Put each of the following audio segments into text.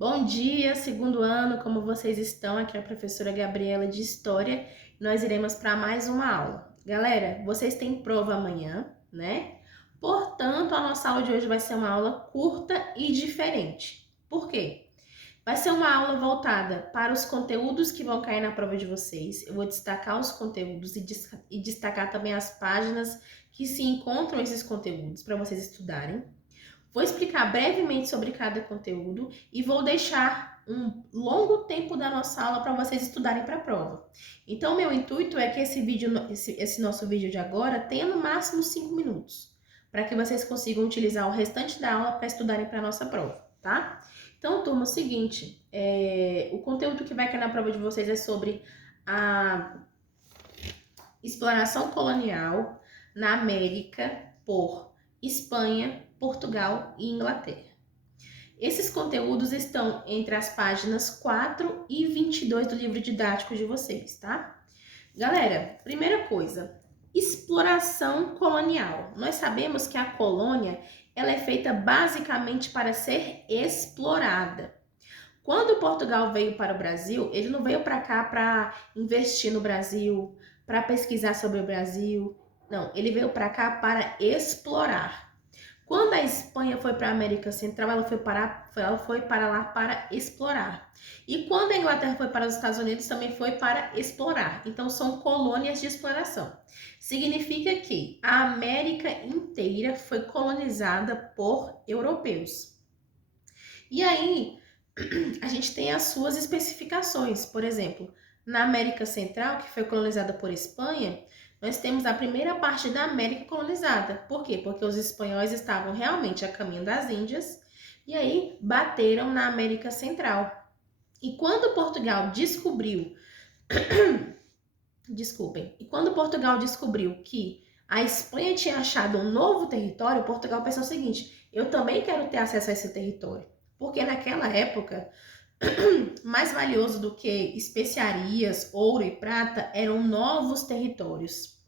Bom dia, segundo ano, como vocês estão? Aqui é a professora Gabriela de História. Nós iremos para mais uma aula. Galera, vocês têm prova amanhã, né? Portanto, a nossa aula de hoje vai ser uma aula curta e diferente. Por quê? Vai ser uma aula voltada para os conteúdos que vão cair na prova de vocês. Eu vou destacar os conteúdos e destacar também as páginas que se encontram esses conteúdos para vocês estudarem. Vou explicar brevemente sobre cada conteúdo e vou deixar um longo tempo da nossa aula para vocês estudarem para a prova. Então, meu intuito é que esse nosso vídeo de agora tenha no máximo 5 minutos, para que vocês consigam utilizar o restante da aula para estudarem para a nossa prova, tá? Então, turma, é o seguinte, o conteúdo que vai cair na prova de vocês é sobre a exploração colonial na América por Espanha, Portugal e Inglaterra. Esses conteúdos estão entre as páginas 4 e 22 do livro didático de vocês, tá? Galera, primeira coisa, exploração colonial. Nós sabemos que a colônia ela é feita basicamente para ser explorada. Quando Portugal veio para o Brasil, ele não veio para cá para investir no Brasil, para pesquisar sobre o Brasil. Não, ele veio para cá para explorar. Quando a Espanha foi para a América Central, ela foi para lá para explorar. E quando a Inglaterra foi para os Estados Unidos, também foi para explorar. Então, são colônias de exploração. Significa que a América inteira foi colonizada por europeus. E aí, a gente tem as suas especificações. Por exemplo, na América Central, que foi colonizada por Espanha, nós temos a primeira parte da América colonizada. Por quê? Porque os espanhóis estavam realmente a caminho das Índias e aí bateram na América Central. E quando Portugal descobriu, e quando Portugal descobriu que a Espanha tinha achado um novo território, Portugal pensou o seguinte: eu também quero ter acesso a esse território. Porque naquela época, mais valioso do que especiarias, ouro e prata eram novos territórios.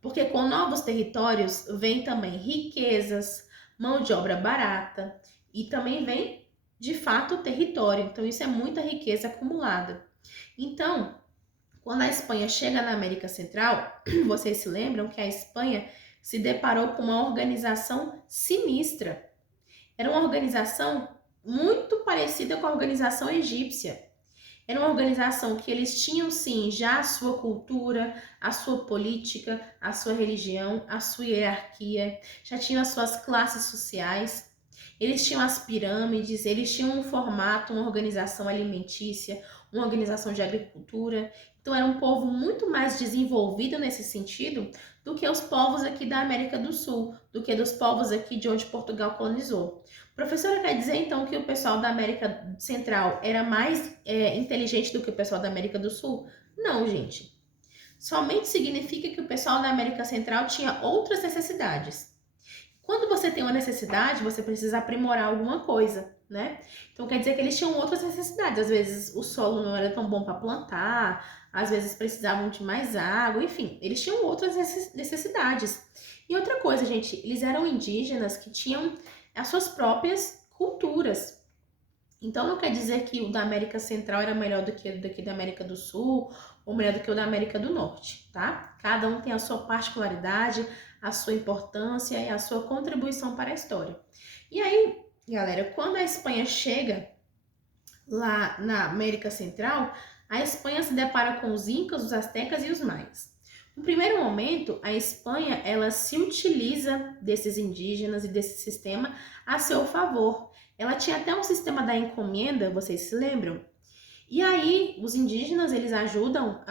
Porque com novos territórios vem também riquezas, mão de obra barata e também vem, de fato, território. Então isso é muita riqueza acumulada. Então, quando a Espanha chega na América Central, vocês se lembram que a Espanha se deparou com uma organização sinistra. Era uma organização muito parecida com a organização egípcia. Era uma organização que eles tinham, sim, já a sua cultura, a sua política, a sua religião, a sua hierarquia, já tinham as suas classes sociais, eles tinham as pirâmides, eles tinham um formato, uma organização alimentícia, uma organização de agricultura. Então, era um povo muito mais desenvolvido nesse sentido do que os povos aqui da América do Sul, do que dos povos aqui de onde Portugal colonizou. Professora, quer dizer então que o pessoal da América Central era mais inteligente do que o pessoal da América do Sul? Não, gente. Somente significa que o pessoal da América Central tinha outras necessidades. Quando você tem uma necessidade, você precisa aprimorar alguma coisa, né? Então quer dizer que eles tinham outras necessidades. Às vezes o solo não era tão bom para plantar, às vezes precisavam de mais água, enfim, eles tinham outras necessidades. E outra coisa, gente, eles eram indígenas que tinham as suas próprias culturas. Então não quer dizer que o da América Central era melhor do que o daqui da América do Sul ou melhor do que o da América do Norte, tá? Cada um tem a sua particularidade, a sua importância e a sua contribuição para a história. E aí, galera, quando a Espanha chega lá na América Central, a Espanha se depara com os incas, os astecas e os maias. No primeiro momento, a Espanha ela se utiliza desses indígenas e desse sistema a seu favor. Ela tinha até um sistema da encomenda, vocês se lembram? E aí, os indígenas, eles ajudam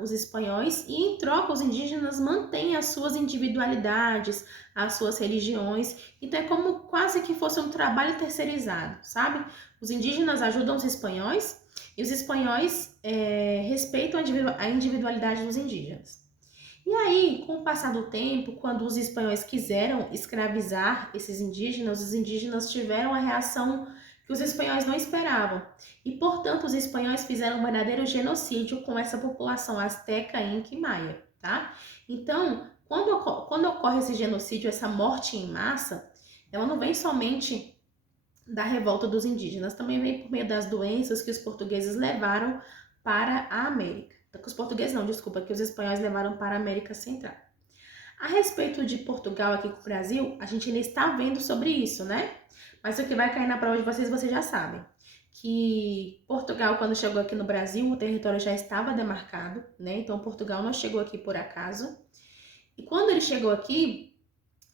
os espanhóis e, em troca, os indígenas mantêm as suas individualidades, as suas religiões. Então, é como quase que fosse um trabalho terceirizado, sabe? Os indígenas ajudam os espanhóis e os espanhóis respeitam a individualidade dos indígenas. E aí, com o passar do tempo, quando os espanhóis quiseram escravizar esses indígenas, os indígenas tiveram a reação que os espanhóis não esperavam. E, portanto, os espanhóis fizeram um verdadeiro genocídio com essa população asteca, inca e maia, tá? Então, quando ocorre esse genocídio, essa morte em massa, ela não vem somente da revolta dos indígenas. Também vem por meio das doenças que os portugueses levaram para a América. Que os portugueses não, desculpa, que os espanhóis levaram para a América Central. A respeito de Portugal aqui com o Brasil, a gente ainda está vendo sobre isso, né? Mas o que vai cair na prova de vocês já sabem. Que Portugal, quando chegou aqui no Brasil, o território já estava demarcado, né? Então Portugal não chegou aqui por acaso. E quando ele chegou aqui,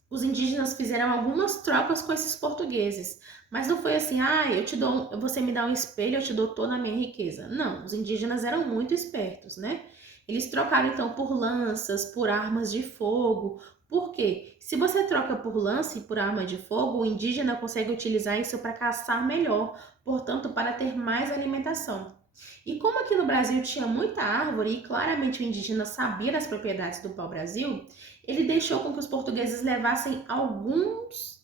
os indígenas fizeram algumas trocas com esses portugueses. Mas não foi assim, eu te dou, você me dá um espelho, eu te dou toda a minha riqueza. Não, os indígenas eram muito espertos, né? Eles trocaram então por lanças, por armas de fogo. Por quê? Se você troca por lança e por arma de fogo, o indígena consegue utilizar isso para caçar melhor, portanto, para ter mais alimentação. E como aqui no Brasil tinha muita árvore e claramente o indígena sabia das propriedades do pau-brasil, ele deixou com que os portugueses levassem algumas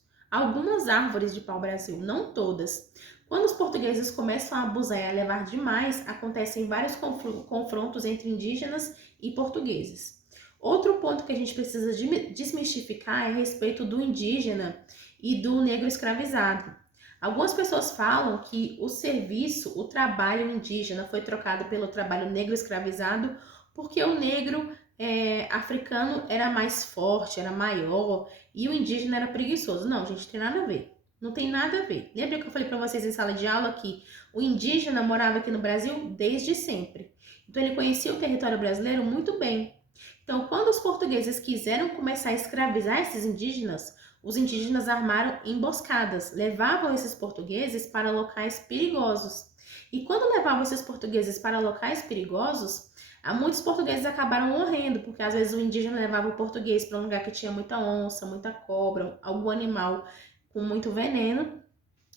árvores de pau-brasil, não todas. Quando os portugueses começam a abusar e a levar demais, acontecem vários confrontos entre indígenas e portugueses. Outro ponto que a gente precisa desmistificar é a respeito do indígena e do negro escravizado. Algumas pessoas falam que o serviço, o trabalho indígena foi trocado pelo trabalho negro escravizado porque o negro africano era mais forte, era maior e o indígena era preguiçoso. Não, gente, tem nada a ver. Não tem nada a ver. Lembra que eu falei para vocês em sala de aula que o indígena morava aqui no Brasil desde sempre. Então ele conhecia o território brasileiro muito bem. Então, quando os portugueses quiseram começar a escravizar esses indígenas, os indígenas armaram emboscadas, levavam esses portugueses para locais perigosos. E quando levavam esses portugueses para locais perigosos, muitos portugueses acabaram morrendo, porque às vezes o indígena levava o português para um lugar que tinha muita onça, muita cobra, algum animal com muito veneno,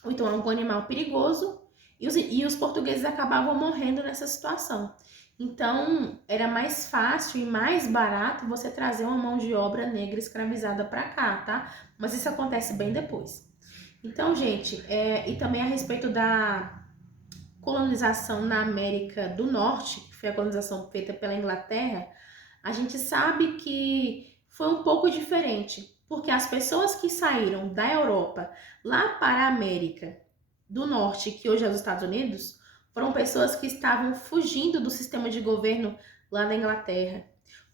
ou então algum animal perigoso, e os portugueses acabavam morrendo nessa situação. Então, era mais fácil e mais barato você trazer uma mão de obra negra escravizada para cá, tá? Mas isso acontece bem depois. Então, gente, e também a respeito da colonização na América do Norte, que foi a colonização feita pela Inglaterra, a gente sabe que foi um pouco diferente, porque as pessoas que saíram da Europa lá para a América do Norte, que hoje é os Estados Unidos, foram pessoas que estavam fugindo do sistema de governo lá na Inglaterra.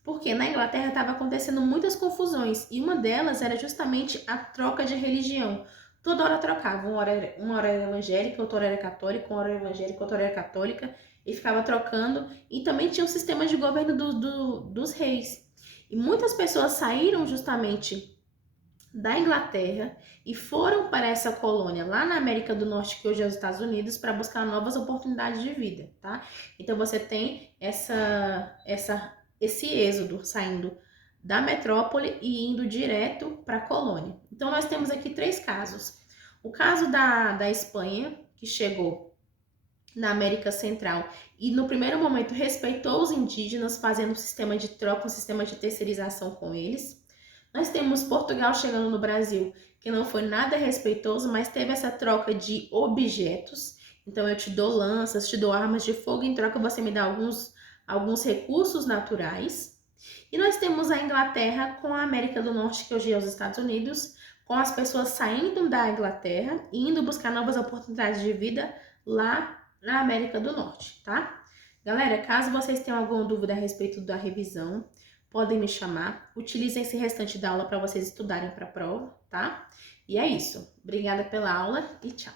Porque na Inglaterra estava acontecendo muitas confusões e uma delas era justamente a troca de religião. Toda hora trocavam, uma hora era evangélica, outra hora era católica, uma hora era evangélica, outra hora era católica, e ficava trocando. E também tinha o sistema de governo dos reis. E muitas pessoas saíram justamente da Inglaterra e foram para essa colônia lá na América do Norte, que hoje é os Estados Unidos, para buscar novas oportunidades de vida, tá? Então você tem esse êxodo saindo da metrópole e indo direto para a colônia. Então nós temos aqui 3 casos. O caso da Espanha, que chegou na América Central e no primeiro momento respeitou os indígenas, fazendo um sistema de troca, um sistema de terceirização com eles. Nós temos Portugal chegando no Brasil, que não foi nada respeitoso, mas teve essa troca de objetos. Então eu te dou lanças, te dou armas de fogo, em troca você me dá alguns recursos naturais. E nós temos a Inglaterra com a América do Norte, que hoje é os Estados Unidos, com as pessoas saindo da Inglaterra e indo buscar novas oportunidades de vida lá na América do Norte, tá? Galera, caso vocês tenham alguma dúvida a respeito da revisão, podem me chamar. Utilizem esse restante da aula para vocês estudarem para a prova, tá? E é isso. Obrigada pela aula e tchau!